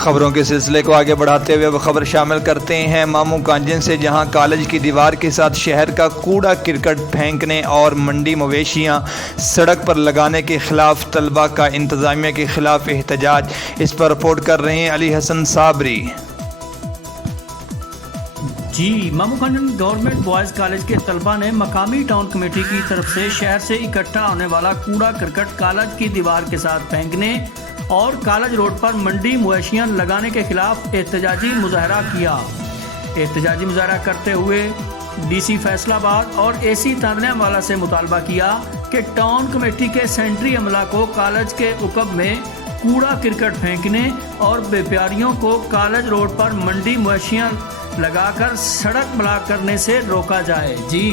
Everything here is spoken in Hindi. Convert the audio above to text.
खबरों के सिलसिले को आगे बढ़ाते हुए अब खबर शामिल करते हैं मामू कांजन से, जहां कॉलेज की दीवार के साथ शहर का कूड़ा करकट फेंकने और मंडी मवेशियां सड़क पर लगाने के खिलाफ तलबा का इंतजामिया के खिलाफ एहतजाज। इस पर रिपोर्ट कर रहे हैं अली हसन साबरी। जी, मामू कांजन गवर्नमेंट बॉयज़ कॉलेज के तलबा ने मकामी टाउन कमेटी की तरफ से शहर से इकट्ठा होने वाला कूड़ा करकट कॉलेज की दीवार के साथ फेंकने और कॉलेज रोड पर मंडी मवेशियां लगाने के खिलाफ एहतजाजी मुजाहरा किया। एहतजाजी मुजाहरा करते हुए डीसी फैसलाबाद और एसी तांदनियावाला से मुतालबा किया कि टाउन कमेटी के सेंट्री अमला को कॉलेज के उकब में कूड़ा करकट फेंकने और व्यापारियों को कॉलेज रोड पर मंडी मवेशियां लगाकर सड़क ब्लॉक करने से रोका जाए। जी।